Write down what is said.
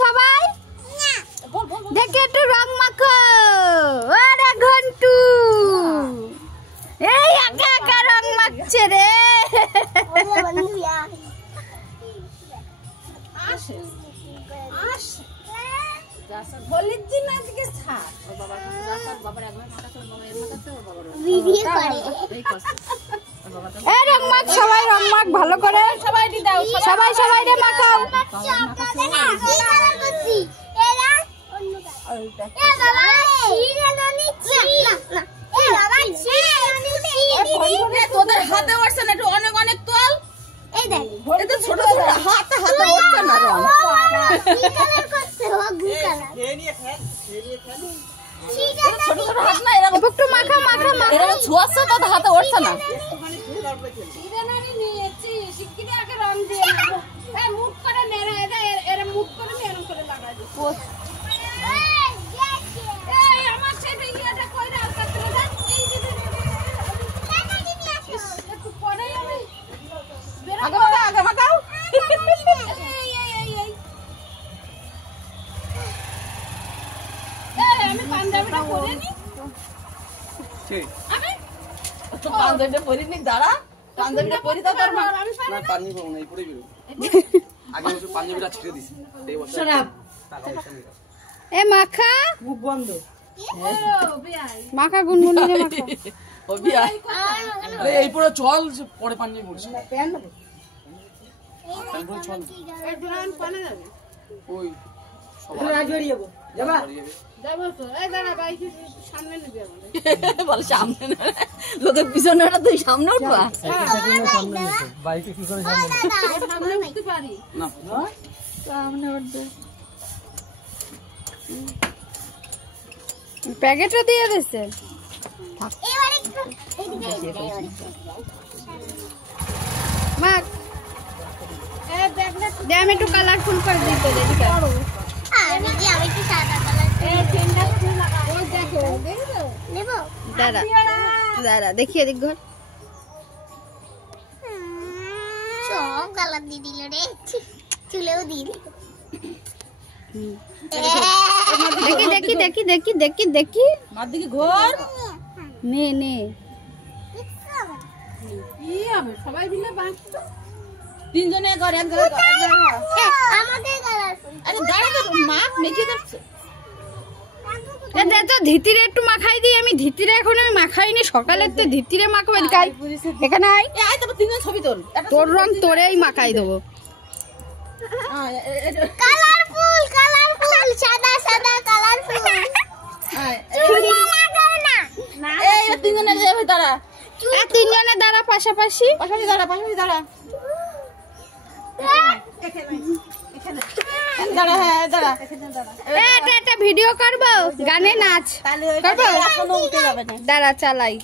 সবাই দেখে একটু রং মাখো। আরে ঘন্টু এই একা একা রং মাখছে রে। হোলির দিন আজকে ছাড় ওর বাবার কাছে যাস বাবার একবার মাথাতে ওর বাবা এর মাথাতে ওর বাবার ভিডিও করে এই রং মাখ সবাই রং মাখ ভালো করে সবাই দি দাও সবাই সবাই রে মাখাও। তোদের হাতে উঠছে না একটু অনেক অনেক তোল এই দেখ এটা ছোট ছোট হাতে হাতে উঠছে না রং কি কালার করছে ও গু কালার খেয়ে খেল ছোট ছোট হাত না এরকম একটু মাখা মাখা মাখা এরকম ছোঁয়াছে তো হাতে উঠছে না ইরে নানি নিয়েছি শিগগিরি আগে রং দিয়ে নেব এই মুখ করে মেরে এটা এর মুখ করে মেরন করে লাগা দে এই আমার ছেলে ইয়েটা কইরা আর কাটতে না এই যে একটু পরে আমি আগে মাখাও আমি পাঞ্জাবিটা পরে নি ঠিক আমি তো পাঞ্জাবিটা পরে নি দাঁড়া পাঞ্জাবিটা পরে দাও তোর মা আমি না পানি পাবো না এই পরে বেরো আগে আমি পাঞ্জাবিটা ছেড়ে দিছি এই বছর শরাব এ মাখা মুখ বন্ধ মাখা গুনগুনি রে মাখা ও বিয়া আরে এই পুরো চল পরে পানি পড়ছে প্যান না এই পুরো চল এই দুরান পানি যাবে ওই সবাই আগে জড়িয়ে যাবা যাবো তো এই দাঁড়া বাইক সামনে নিবি আমাদের বল সামনে না লোকের পিছনেটা তুই সামনে উঠবা বাইকে কি করে সামনে উঠতে পারি না সামনে উঠবে প্যাকেটও দিয়ে দিছে এবারে এইদিকে মাখ এই ব্যাগটা দে আমি একটু কালারফুল করে দিই তো এদিকে আমি একটু সাদা কালার এই চেনটা ফুল লাগা ওই দেখো দেখো নেব দাঁড়া দাঁড়া দেখি এদিক ঘর সব কালার দিয়ে দিল রে চুলেও দিল দেখি দেখি দেখি দেখি দেখি দেখি মার দিকে ঘর নে নে কি হবে সবাই মিলে বাঁচতো তিনজনে ঘর এক জায়গায় আমাকে কালার আরে দাঁড়া তো মাখ মেখে যাচ্ছে এ দে তো ধিতিরে একটু মাখাই দিই আমি ধিতিরে এখন আমি মাখাইনি সকালে তো ধিতিরে মাখবে গাই এখানে আয় এই আই তো তিনজন ছবি তোল তোর রং তোরেই মাখাই দেবো কালারফুল সাদা সাদা কালারফুল এই তিনজনে যাবে দাঁড়া তিনজনে দাঁড়া পাশাপাশি পাশাপাশি দাঁড়া দাঁড়া হ্যাঁ দাঁড়া এটা ভিডিও করবো গানে নাচ করবো এখনো উঠে যাবে না দাঁড়া চালাই